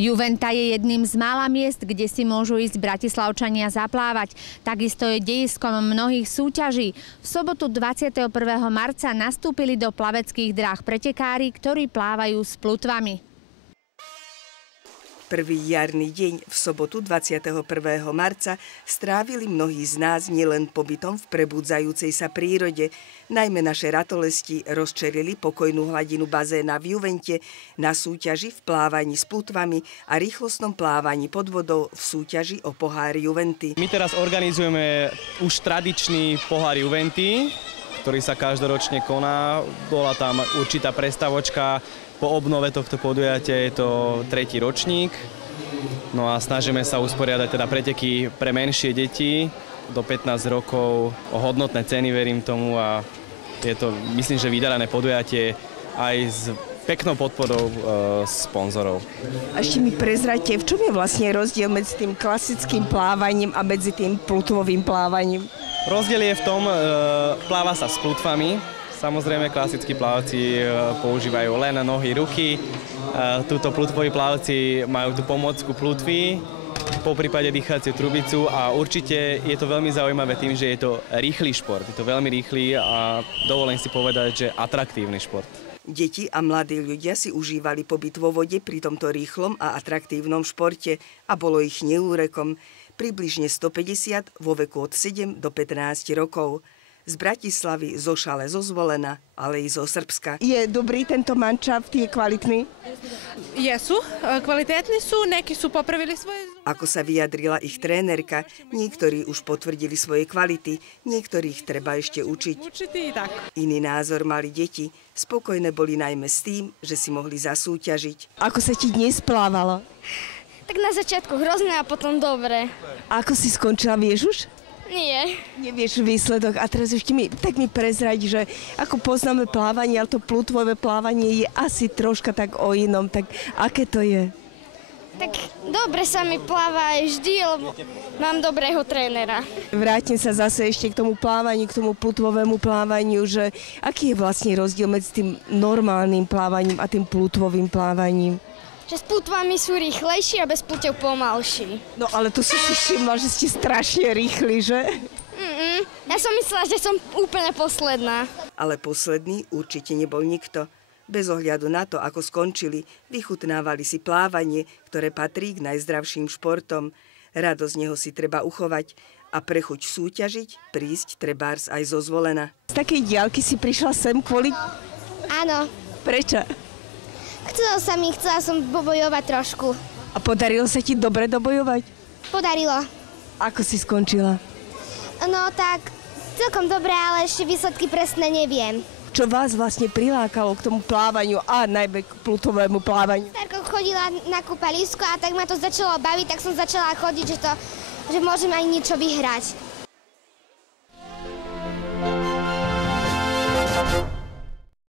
Juventa je jedným z mála miest, kde si môžu ísť bratislavčania zaplávať. Takisto je dejiskom mnohých súťaží. V sobotu 21. marca nastúpili do plaveckých dráh pretekári, ktorí plávajú s plutvami. Prvý jarný deň v sobotu 21. marca strávili mnohí z nás nielen pobytom v prebudzajúcej sa prírode. Najmä naše ratolesti rozčerili pokojnú hladinu bazéna v Juvente na súťaži v plávaní s plutvami a rýchlostnom plávaní pod vodou v súťaži o pohár Juventy. My teraz organizujeme už tradičný pohár Juventy, ktorý sa každoročne koná. Bola tam určitá prestavočka. Po obnove tohto podujatia je to 3. ročník. No a snažíme sa usporiadať teda preteky pre menšie deti do 15 rokov o hodnotné ceny, verím tomu, a je to, myslím, že vydarané podujatie aj s peknou podporou sponzorov. A ešte mi prezraďte, v čom je vlastne rozdiel medzi tým klasickým plávaním a medzi tým plutvovým plávaním? Rozdiel je v tom, pláva sa s plutvami. Samozrejme, klasickí plavci používajú len nohy, ruky. Túto plutvoví plavci majú tú pomôcku plutvy, po prípade dýchaciu trubicu, a určite je to veľmi zaujímavé tým, že je to rýchly šport. Je to veľmi rýchly a dovolím si povedať, že atraktívny šport. Deti a mladí ľudia si užívali pobyt vo vode pri tomto rýchlom a atraktívnom športe a bolo ich neúrekom. Približne 150 vo veku od 7 do 15 rokov. Z Bratislavy, zo Šale, zo Zvolena, ale i zo Srbska. Je dobrý tento mančaft, je kvalitný? Jesu, kvalitetni sú, neki sú popravili svoje... Ako sa vyjadrila ich trénerka, niektorí už potvrdili svoje kvality, niektorých treba ešte učiť. Iný názor mali deti. Spokojné boli najmä s tým, že si mohli zasúťažiť. Ako sa ti dnes plávalo? Tak na začiatku hrozné a potom dobre. A ako si skončila, vieš už? Nie. Nevieš výsledok. A teraz ešte mi prezrať, že ako poznáme plávanie, ale to plutvové plávanie je asi troška tak o inom. Tak aké to je? Tak dobre sa mi pláva aj vždy, lebo mám dobrého trénera. Vrátim sa zase ešte k tomu plávaniu, k tomu plutvovému plávaniu, že aký je vlastne rozdiel medzi tým normálnym plávaním a tým plutvovým plávaním? Že s plutvami sú rýchlejší a bez plutev pomalší. No ale tu si všimla, že ste strašne rýchli, že? Ja som myslela, že som úplne posledná. Ale posledný určite nebol nikto. Bez ohľadu na to, ako skončili, vychutnávali si plávanie, ktoré patrí k najzdravším športom. Radosť z neho si treba uchovať a pre chuť súťažiť prísť trebárs aj zo Zvolena. Z takej diaľky si prišla sem kvôli... Áno. Prečo? Chcela som bojovať trošku. A podarilo sa ti dobre dobojovať? Podarilo. Ako si skončila? No tak, celkom dobre, ale ešte výsledky presne neviem. Čo vás vlastne prilákalo k tomu plávaniu a najmä k plutovému plávaniu? Starko chodila na kúpalisko a tak ma to začalo baviť, tak som začala chodiť, že môžem aj niečo vyhrať.